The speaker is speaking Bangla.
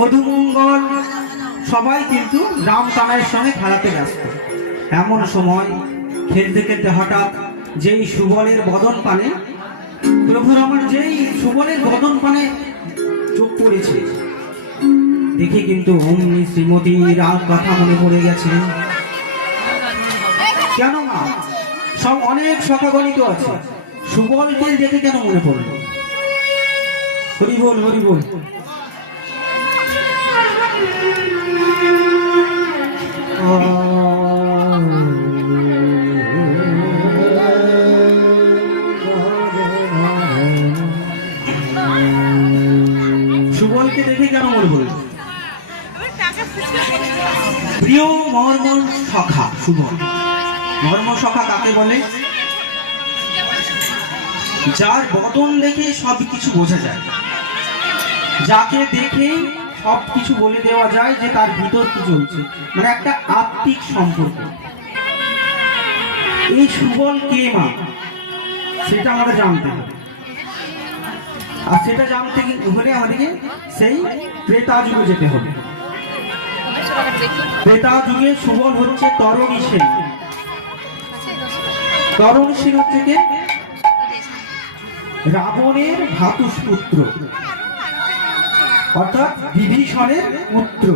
মধুমঙ্গল সবাই কিন্তু রাম কানাইয়ের সঙ্গে খেলাতে ব্যস্ত। এমন সময় খেলতে খেলতে হঠাৎ যেই সুবলের বদন পানে, প্রভুর আমার যেই সুবলের বদন পানে চোখ পড়েছে, দেখে কিন্তু অমনি শ্রীমতী রাম কথা মনে পড়ে গেছে। কেন মা, সব অনেক সখাগণিত আছে, সুবলকে দেখে কেন মনে পড়লো? হরি বল, হরি বল। সুবলকে দেখে কেন মনে পড়লো? প্রিয় মর্মর সখা সুবল। মর্মর সখা কাকে বলে? যার বদন দেখে সবকিছু বোঝা যায়, যাকে দেখে সবকিছু বলে দেওয়া যায় যে তার ভিতর কি চলছে, মানে একটা আত্মিক সম্পর্ক। এই সুবল কে মা, সেটা আমাদের জানতে হবে। আর সেটা জানতে হলে আমাদেরকে সেই ত্রেতা যুগে যেতে হবে। ত্রেতা যুগে সুবল হচ্ছে তরণী সেন। তরণী সেন হচ্ছে কে? রাবণের ভ্রাতুষ্পুত্র, অর্থাৎ বিভীষণের পুত্র।